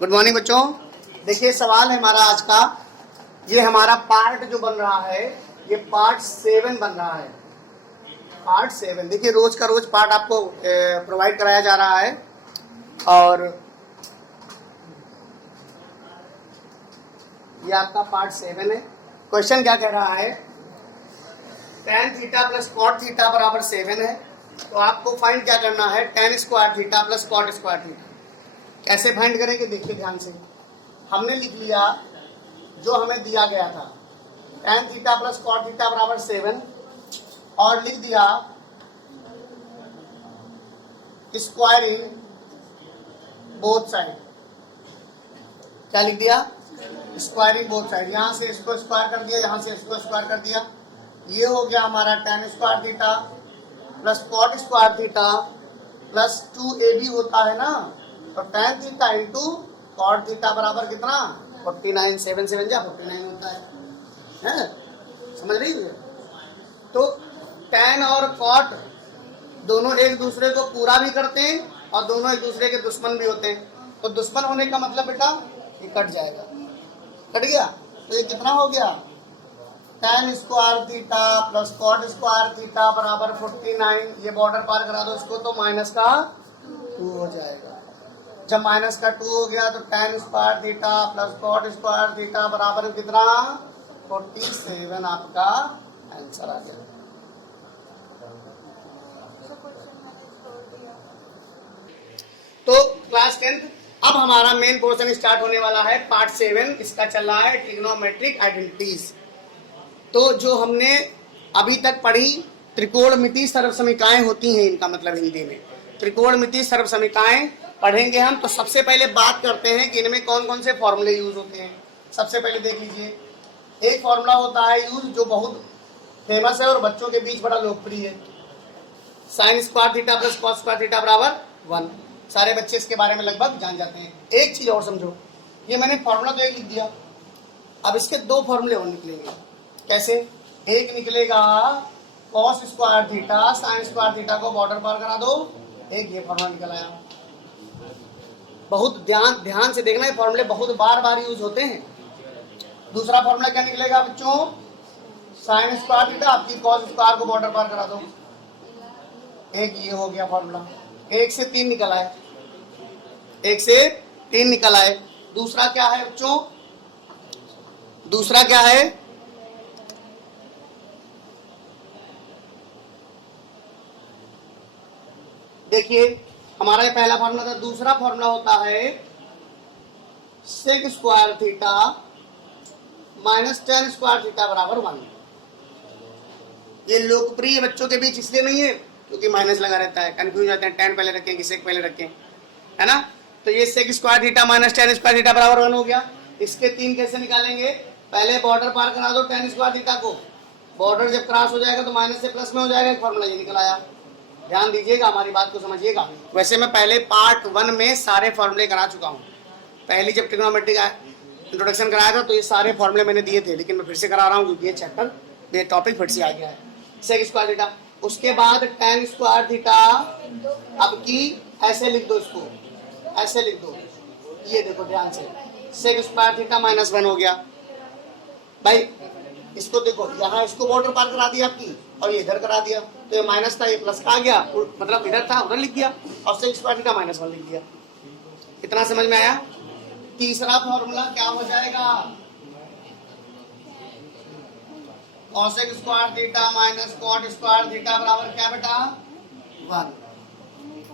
Good morning बच्चों। देखिए सवाल है हमारा आज का, ये हमारा पार्ट जो बन रहा है ये पार्ट 7 बन रहा है। पार्ट 7 देखिए रोज का रोज पार्ट आपको प्रोवाइड कराया जा रहा है और ये आपका पार्ट 7 है। क्वेश्चन क्या कह रहा है, tan theta plus cot theta बराबर 7 है। तो आपको फाइंड क्या करना है, tan square theta plus cot square theta. कैसे फाइंड करेंगे देखिए ध्यान से। हमने लिख लिया जो हमें दिया गया था, tan theta plus cot theta बराबर 7 और लिख दिया स्क्वायरिंग बोथ साइड। क्या लिख दिया, स्क्वायरिंग बोथ साइड। यहां से इसको स्क्वायर कर दिया, यहां से इसको स्क्वायर कर दिया। ये हो गया हमारा tan square theta plus cot square theta plus 2ab होता है ना, तो tan theta into cot theta बराबर कितना 49, 7 7 जा 49 होता है? समझ रही है? तो tan और कॉट दोनों एक दूसरे को पूरा भी करते हैं और दोनों एक दूसरे के दुश्मन भी होते हैं। तो दुश्मन होने का मतलब बेटा ये कट जाएगा, कट गया। तो ये कितना हो गया, tan square theta plus cot square theta बराबर 49। ये बॉर्डर पार करा दो इसको तो माइनस का 2 हो जाएगा। जब माइनस का 2 हो गया तो tan square theta plus cot square theta बराबर कितना 47 आपका आंसर आ जाएगा। तो क्लास 10 अब हमारा मेन पोर्शन स्टार्ट होने वाला है, पार्ट 7 इसका चल रहा है ट्रिग्नोमेट्रिक आइडेंटिटीज। तो जो हमने अभी तक पढ़ी त्रिकोणमिति सर्वसमीकाएं होती हैं, इनका मतलब हिंदी में त्रिकोणमिति सर्वसमीकाएं पढ़ेंगे हम। तो सबसे पहले बात करते हैं कि इनमें कौन कौन से फॉर्मूले यूज होते हैं। सबसे पहले देख लीजिए, एक फॉर्मूला होता है यूज जो बहुत फेमस है और बच्चों के बीच बड़ा लोकप्रिय है, sine square theta plus cos square theta बराबर 1। सारे बच्चे इसके बारे में लगभग जान जाते हैं। एक चीज और समझो, ये मैंने फॉर्मूला तो एक लिख दिया, अब इसके दो फॉर्मूले और निकलेंगे। कैसे? एक निकलेगा cos square theta sine square theta को बॉर्डर पार करा दो, एक ये फॉर्मूला निकल आया। बहुत ध्यान से देखना, ये फॉर्मूले बहुत बार बार यूज होते हैं। दूसरा फॉर्मूला क्या निकलेगा बच्चों, साइन स्क्वायर थीटा आपकी कॉस स्क्वायर को बॉर्डर पार करा दो, एक ये हो गया फॉर्मूला। 1 से 3 निकल आए, 1 से 3 निकल आए। दूसरा क्या है बच्चों, दूसरा क्या है, देखिए हमारा ये पहला फॉर्मूला था। दूसरा फॉर्मूला होता है sec square theta minus tan square theta बराबर 1। ये लोकप्रिय बच्चों के बीच इसलिए नहीं है क्योंकि माइनस लगा रहता है, कंफ्यूज होते हैं, tan पहले रखें कि सेक पहले रखें, है ना। तो ये sec square theta minus tan square theta बराबर 1 हो गया। इसके 3 कैसे निकालेंगे, पहले बॉर्डर पार करा दो tan स्क्वायर थीटा को, बॉर्डर जब क्रॉस हो जाएगा तो माइनस से प्लस में हो जाएगा, एक फॉर्मूला ये निकल आया। ध्यान दीजिएगा, हमारी बात को समझिएगा। वैसे मैं पहले पार्ट 1 में सारे फॉर्मूले करा चुका हूँ। पहली जब ट्रिग्नोमेट्री का इंट्रोडक्शन कराया था तो ये सारे फॉर्मूले मैंने दिए थे, लेकिन मैं फिर से करा रहा हूँ क्योंकि ये चैप्टर ये टॉपिक फिर से आ गया है। सेक स्क्वायर थीटा, उसके बाद tan स्क्वायर थीटा, अब की ऐसे लिख दो, इसको ऐसे लिख दो, ये देखो ध्यान से, सेक स्क्वायर थीटा माइनस 1 हो गया भाई। इसको देखो, यहाँ इसको बॉर्डर पार करा दिया आपकी और ये इधर करा दिया, तो ये माइनस था ये प्लस का आ गया, मतलब इधर था उधर लिख दिया और सेक स्क्वायर थीटा माइनस 1 लिख दिया। इतना समझ में आया। तीसरा फॉर्मूला क्या हो जाएगा, cosec square theta minus cot square theta बराबर क्या बेटा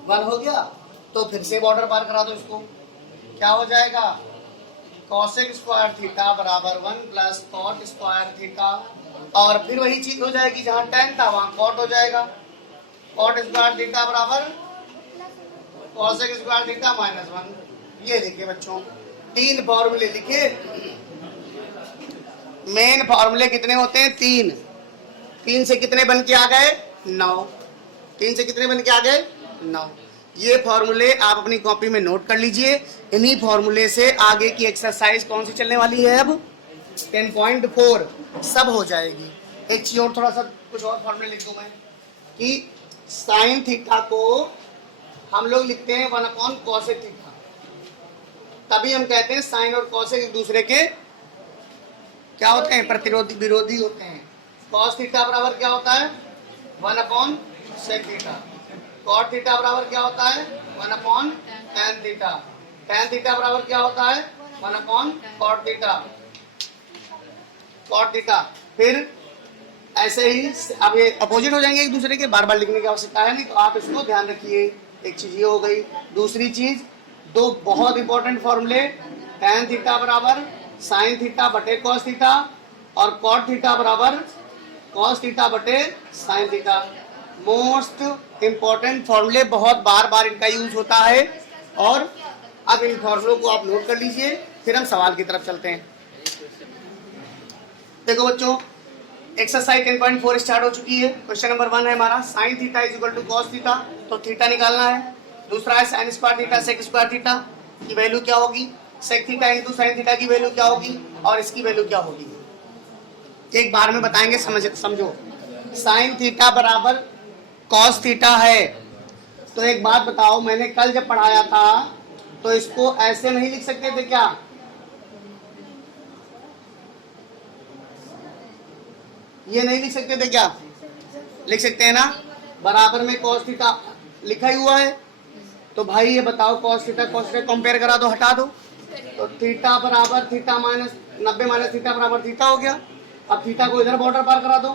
1 हो गया। तो फिर से बॉर्डर पार करा दो इसको, क्या हो जाएगा, कॉसेक स्क्वायर थीटा बराबर 1 प्लस कॉट स्क्वायर थीटा, और फिर वही चीज हो जाएगी, जहां tan था वहां कॉट हो जाएगा, कॉट स्क्वायर थीटा बराबर कॉसेक स्क्वायर थीटा माइनस 1। ये देखिए बच्चों 3 फॉर्मूले लिखे। मेन फॉर्मूले कितने होते हैं, 3। 3 से कितने बन के आ गए 9, 3 से कितने बन के आ गए 9। ये फॉर्मूले आप अपनी कॉपी में नोट कर लीजिए। इन्हीं फॉर्मूले से आगे की एक्सरसाइज कौन सी चलने वाली है, अब 10.4 सब हो जाएगी। एक चीज और, थोड़ा सा कुछ और फॉर्मूले लिख दूं मैं कि साइन थीटा को हम लोग लिखते हैं 1/cosec थीटा, तब तभी हम कहते हैं साइन और कॉस एक दूसरे के क्या होते हैं, प्रतिरोधी विरोधी होते हैं। कॉस थीटा बराबर क्या होता है, 1/sec थीटा। कॉट थीटा बराबर क्या होता है, 1/tan थीटा। tan थीटा बराबर क्या होता है, 1/cot थीटा। Cot theta. फिर ऐसे ही अब ये अपोजिट हो जाएंगे एक दूसरे के, बार बार लिखने की आवश्यकता है नहीं, तो आप इसको ध्यान रखिए। एक चीज ये हो गई। दूसरी चीज, दो बहुत इंपॉर्टेंट फॉर्मूले, tan थीटा बराबर sin थीटा बटे cos थीटा और cot थीटा बराबर cos थीटा बटे sin थीटा। मोस्ट इंपॉर्टेंट फॉर्मूले, बहुत बार बार इनका यूज होता है। और अब इन फॉर्मूलों को आप नोट कर लीजिए, फिर हम सवाल की तरफ चलते हैं। देखो बच्चों, एक्सरसाइज 10.4 स्टार्ट हो चुकी है। क्वेश्चन नंबर 1 है हमारा, sine theta is equal to cos theta. तो थीटा निकालना है। दूसरा है sine square theta sec square theta की वैल्यू क्या होगी, sec theta into sine theta की वैल्यू क्या होगी और इसकी वैल्यू क्या होगी। एक बार में बताएंगे, समझो। साइन थीटा बराबर कॉस थीटा है। तो एक बात बताओ, मैंने कल जब पढ़ाया था तो इसको ऐसे नहीं लिख सकते थे क्या, ये नहीं लिख सकते थे क्या, लिख सकते हैं ना। बराबर में cos थीटा लिखा ही हुआ है। तो भाई ये बताओ, cos थीटा कंपेयर करा दो, हटा दो। तो थीटा बराबर थीटा माइनस 90 माइनस थीटा बराबर थीटा हो गया। अब थीटा को इधर बॉर्डर पार करा दो,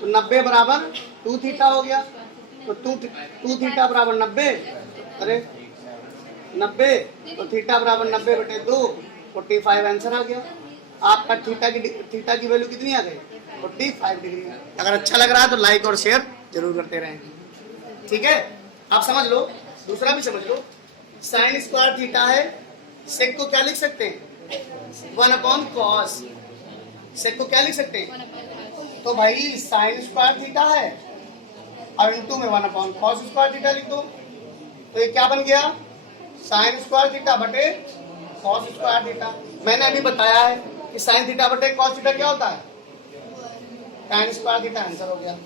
तो 90 बराबर 2 थीटा हो गया। तो 2 थीटा बराबर 90, अरे 90, तो थीटा बराबर 90 बटे 2, 45 आंसर आ गया आपका। थीटा की वैल्यू कितनी आ गई, 45 डिग्री। अगर अच्छा लग रहा है तो लाइक और शेयर जरूर करते रहें, ठीक है। आप समझ लो, दूसरा भी समझ लो। साइन स्क्वायर थीटा है, सेक को क्या लिख सकते हैं, 1/cos। सेक को क्या लिख सकते हैं, तो भाई साइन स्क्वायर थीटा है और इनटू में 1/cos स्क्वायर थीटा लिख दो। तो ये क्या बन गया, साइन स्क्वायर थीटा बटे कॉस स्क्वायर थीटा। मैंने अभी बताया है कि साइन थीटा बटे कॉस थीटा क्या होता है, tan स्क्वायर थीटा। आंसर हो गया।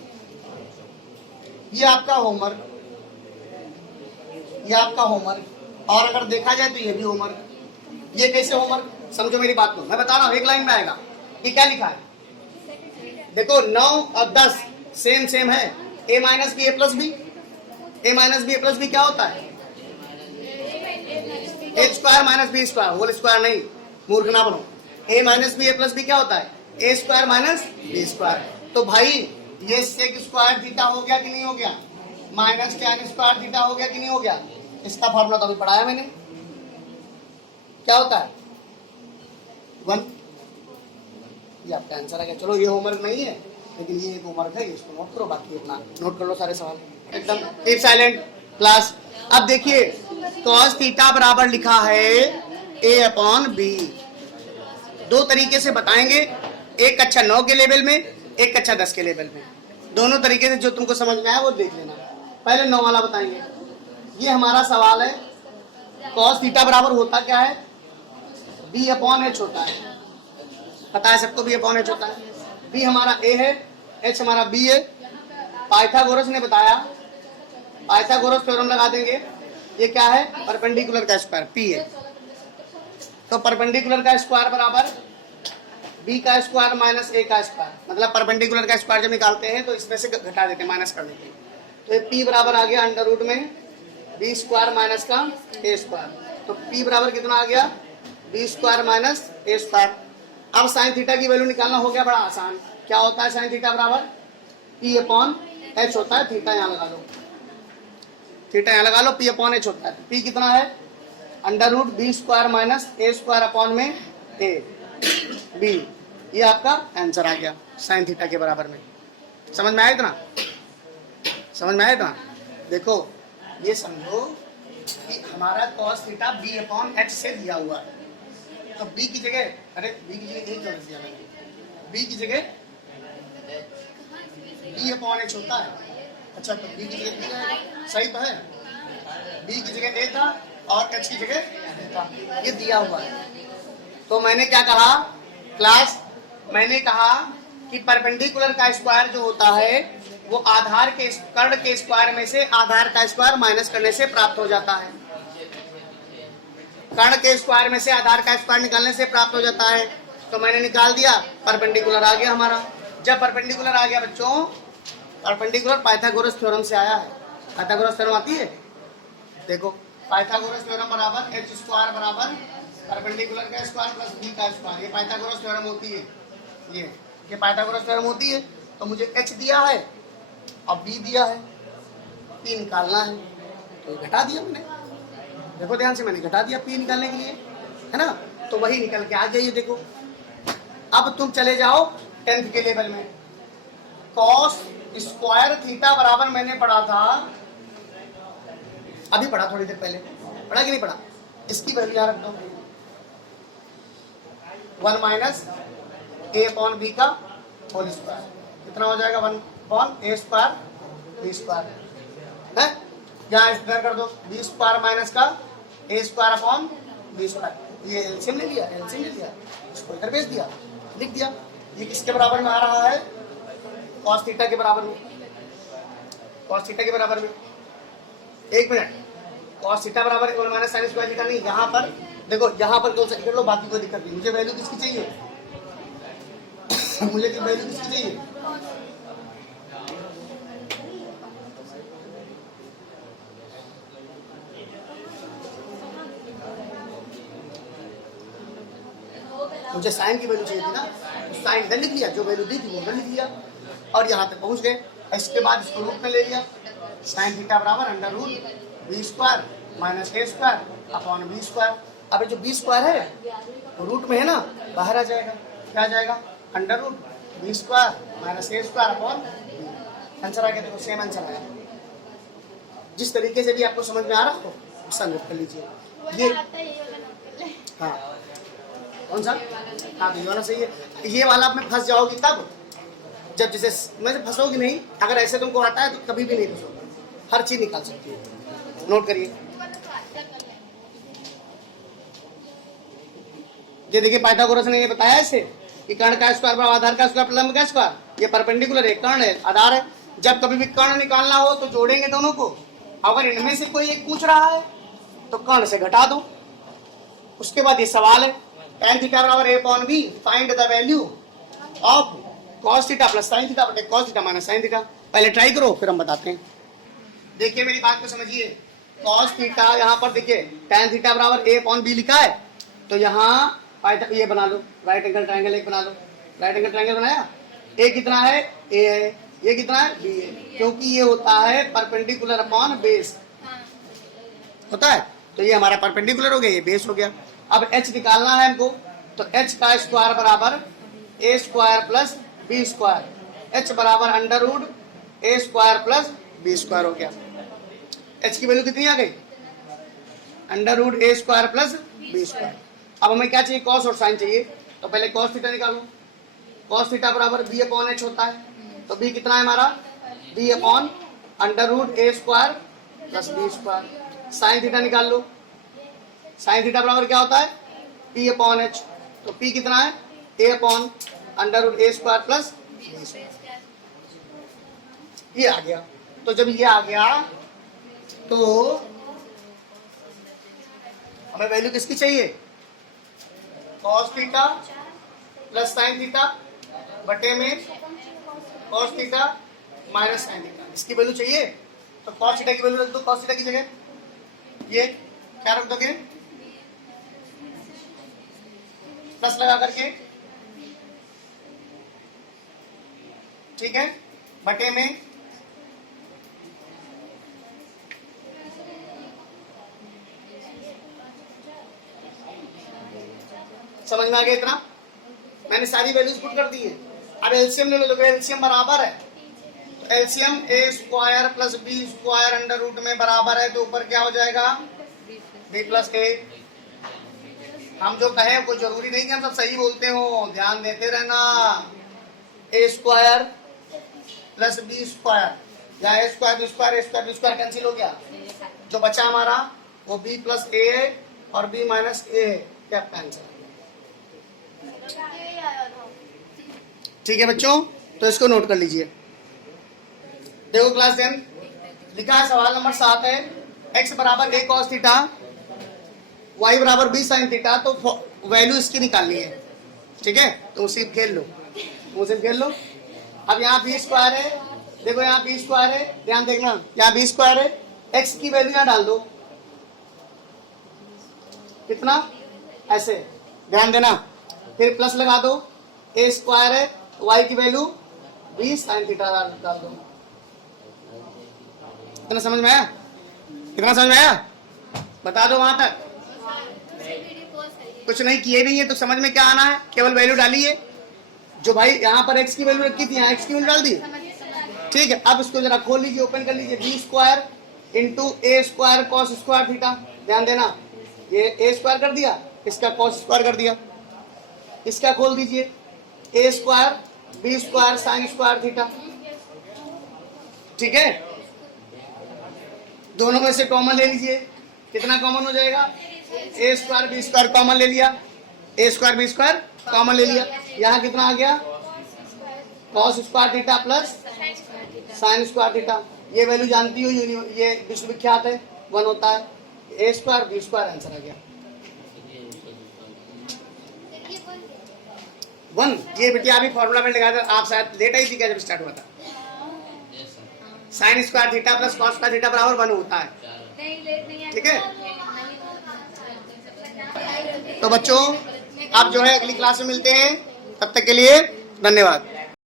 ये आपका होमवर्क, ये आपका होमवर्क। और अगर देखा जाए तो ये भी होमवर्क। ये कैसे होमवर्क, समझो मेरी बात को, मैं बता रहा हूँ, एक लाइन में आएगा। ये क्या लिखा है, देखो 9 और 10 सेम है। a minus B A plus B, a minus B A plus B क्या होता है, A square minus B square, whole square नहीं, मूर्ख ना बनो। a minus B A plus B क्या होता है, A square minus B square. तो भाई ये सेक स्क्वायर थीटा हो गया कि नहीं हो गया, माइनस tan स्क्वायर थीटा हो गया कि नहीं हो गया। इसका फॉर्मूला तो अभी पढ़ाया मैंने, क्या होता है 1। ये आपका आंसर आ गया। चलो ये होमवर्क नहीं है, लेकिन ये एक होमवर्क है, इसको नोट करो। बाकी अपना नोट कर लो सारे सवाल एकदम। Keep silent class. अब देखिए, cos थीटा बराबर लिखा है a/b। दो तरीके से बताएंगे, एक कक्षा 9 के लेवल में, एक कक्षा 10 के लेवल में। दोनों तरीके से जो तुमको समझ में आया वो देख लेना। पहले 9 वाला बताएंगे। ये हमारा सवाल है, cos थीटा बराबर होता क्या है, b/h होता है। पता है सबको b/h होता है। b हमारा a है, h हमारा b है। पाइथागोरस ने बताया, पाइथागोरस थ्योरम लगा देंगे। ये क्या है, परपेंडिकुलर का स्क्वायर p है। तो परपेंडिकुलर का स्क्वायर बराबर b का स्क्वायर माइनस a का स्क्वायर, मतलब परपेंडिकुलर का स्क्वायर जब निकालते हैं तो इसमें से घटा देते हैं, माइनस कर देते हैं। तो ये p बराबर आ गया अंडर रूट में b स्क्वायर माइनस का a स्क्वायर। तो p बराबर कितना आ गया, b square minus a square. अब साइन थीटा की वैल्यू निकालना हो गया बड़ा आसान। क्या होता है साइन थीटा बराबर, p/h होता है। थीटा यहाँ लगा लो, थीटा यहाँ लगा लो, p/h होता है। p कितना है, under root b square minus a square upon में a b। ये आपका आंसर आ गया साइन थीटा के बराबर में। समझ में आया इतना, समझ में आया इतना। देखो ये समझो कि हमारा cos थीटा b/h से दिया हुआ है। तो b की जगह, अरे b की जगह यही दिया मैंने, b की जगह b/h होता है। अच्छा, तो b की जगह b है, सही तो है। b की जगह a था और h की जगह a था, ये दिया हुआ है। तो मैंने क्या कहा क्लास, मैंने कहा कि परपेंडिकुलर का स्क्वायर जो होता है वो आधार के कर्ण के स्क्वायर में से आधार का स्क्वायर माइनस करने से प्राप्त हो जाता है। कर्ण के स्क्वायर में से आधार का स्क्वायर निकालने से प्राप्त हो जाता है। तो मैंने निकाल दिया, परपेंडिकुलर आ गया हमारा। जब परपेंडिकुलर आ गया बच्चों, परपेंडिकुलर पाइथागोरस थ्योरम से आया है। पाइथागोरस थ्योरम आती है, देखो पाइथागोरस थ्योरम बराबर एच स्क्वायर बराबर परपेंडिकुलर का स्क्वायर प्लस बी का स्क्वायर। ये पाइथागोरस थ्योरम होती है, ये पाइथागोरस थ्योरम होती है। तो मुझे एच दिया है और बी दिया है, पी निकालना है, तो घटा दिया मैंने। देखो ध्यान से, मैंने घटा दिया पी निकालने के लिए, है ना। तो वही निकल के आ गया ये देखो। अब तुम चले जाओ 10th के लेवल में। कॉस स्क्वायर थीटा बराबर मैंने पढ़ा था, अभी पढ़ा थोड़ी देर पहले, पढ़ा कि नहीं पढ़ा? इसकी वैल्यू यहाँ रख दो, 1 माइनस ए अपॉन बी का होल स्क्वायर। कितना हो जाएगा? 1 अपॉन ए स्क्वायर बी स्क्वायर है। यहाँ इस तरह कर दो, बी स्क्वायर माइनस का ए स्क्वायर अपॉन बी स्क्वायर। ये एलसीएम ले लिया, इसको इधर भेज दिया, लिख दिया। ये किसके बराबर में आ रहा है? कॉस थीटा के बराबर में, कॉस थीटा के बराबर में। एक मिनट, कॉस थीटा बराबर 1 माइनस साइन स्क्वायर थीटा नहीं, यहाँ पर देखो, यहाँ पर कौन सा कर लो, बाकी कोई दिक्कत नहीं। मुझे वैल्यू किसकी चाहिए? मुझे वैल्यू किसकी चाहिए? मुझे साइन की वैल्यू चाहिए थी ना, तो साइन इधर लिख लिया, जो वैल्यू दी थी वो उधर लिख लिया, और यहाँ तक पहुँच गए। इसके बाद इसको रूट में ले लिया, साइन थीटा बराबर under root B square minus A square upon B square. अब जो बी स्क्वायर है वो रूट में है ना, बाहर आ जाएगा। क्या आ जाएगा? Under root B square minus A square upon. Answer आ गया, देखो सेम आंसर आया। जिस तरीके से भी आपको समझ में आ रहा हो उसका नोट कर लीजिए। ये हाँ, कौन सा? हाँ, तो ये वाला सही है। ये वाला आप में फंस जाओगी तब जब, जैसे मैं फंसोगी नहीं, अगर ऐसे तुमको आता है तो कभी भी नहीं फंसोगी, हर चीज निकाल सकती है। नोट करिए, ये देखिए पाइथागोरस ने ये बताया ऐसे कि कर्ण का स्क्वायर बराबर आधार का स्क्वायर प्लस लंब का स्क्वायर। ये परपेंडिकुलर है, कर्ण है, आधार है। जब कभी भी कर्ण निकालना हो तो जोड़ेंगे दोनों को। अगर इनमें से कोई एक पूछ रहा है तो कर्ण से घटा दो। उसके बाद ये सवाल है, tan थीटा बराबर a upon b, find the value of cos theta plus sin theta बटे cos theta minus sin theta. पहले ट्राई करो फिर हम बताते हैं। देखिए मेरी बात को समझिए, cos थीटा यहाँ पर देखिए tan थीटा बराबर a अपॉन b लिखा है, तो यहाँ ये बना लो, राइट एंगल ट्रायंगल एक बना लो। राइट एंगल ट्रायंगल बनाया, a कितना है? a है। ये कितना है? b है, क्योंकि ये होता है परपेंडिकुलर अपॉन बेस होता है, तो ये हमारा परपेंडिकुलर हो गया, ये बेस हो गया। अब h निकालना है हमको, तो h का स्क्वायर बराबर a square plus b square. h बराबर under root a square plus b square हो गया। h की वैल्यू कितनी आ गई? Under root a square plus b square. अब हमें क्या चाहिए? कॉस और साइन चाहिए, तो पहले कॉस थीटा निकालो। कॉस थीटा बराबर b अपॉन h होता है, तो b कितना है हमारा? b upon under root a square plus b square. Sine theta निकाल लो, साइन थीटा बराबर क्या होता है? p अपॉन h, तो p कितना है? a upon under root a square plus b square. ये आ गया। तो जब ये आ गया तो हमें वैल्यू किसकी चाहिए? cos theta plus sine theta बटे में cos theta minus sine theta, इसकी वैल्यू चाहिए। तो cos थीटा की वैल्यू रख दो, cos थीटा की जगह ये क्या रख दोगे? प्लस लगा करके, ठीक है, बटे में समझ में आ गया इतना? मैंने सारी वैल्यूज पुट कर दी है। अब एलसीएम ले लो, एलसीएम बराबर है, तो LCM a square plus b square under root में बराबर है, तो ऊपर क्या हो जाएगा? b plus a। हम जो कहें कोई जरूरी नहीं कि हम सब सही बोलते हो, ध्यान देते रहना। a square plus b square, या a square b square, a square b square cancel हो गया, जो बचा हमारा वो b प्लस a है और b माइनस a है। क्या आंसर? ठीक है बच्चों, तो इसको नोट कर लीजिए। देखो क्लास 10 लिखा है, सवाल नंबर 7 है, x बराबर a cos थीटा y बराबर 20 साइन थीटा, तो वैल्यू इसकी निकालनी है, ठीक है। तो उसी खेल लो, उसे खेल लो। अब यहाँ बी स्क्वायर है, देखो यहाँ बी स्क्वायर है, ध्यान देखना, यहाँ बी स्क्वायर है, एक्स की वैल्यू यहाँ डाल दो, कितना, ऐसे ध्यान देना, फिर प्लस लगा दो, ए स्क्वायर है, वाई की वैल्यू 20 साइन थीटा डाल दो। कितना समझ में आया, कितना समझ में आया, बता दो वहां तक। कुछ नहीं किए नहीं है तो समझ में क्या आना है, केवल वैल्यू डाली है। जो भाई यहाँ पर x की वैल्यू रखी थी, यहाँ x की वैल्यू डाल दी, ठीक है। अब इसको जरा खोल लीजिए, ओपन कर लीजिए, बी स्क्वायर इंटू ए स्क्वायर कॉस स्क्वायर थीटा, ध्यान देना, ये ए स्क्वायर कर दिया, इसका कॉस स्क्वायर कर दिया, इसका खोल दीजिए, A square B square sine square theta, ठीक है। दोनों में से कॉमन ले लीजिए, कितना कॉमन हो जाएगा, ए स्क्वायर बी स्क्वायर कॉमन ले लिया, ए स्क्वायर बी स्क्वायर कॉमन ले लिया, यहाँ कितना आ गया, cos square theta plus sign square theta. ये वैल्यू जानती हो, ये विश्वविख्यात है, 1 होता है, A square B square answer आ गया 1। ये बेटी अभी फॉर्मूला में लगाया था, आप शायद लेट आई थी क्या जब स्टार्ट हुआ था। Sign square theta plus cos square theta बराबर 1 होता है, ठीक है। तो बच्चों अब जो है अगली क्लास में मिलते हैं, तब तक के लिए धन्यवाद।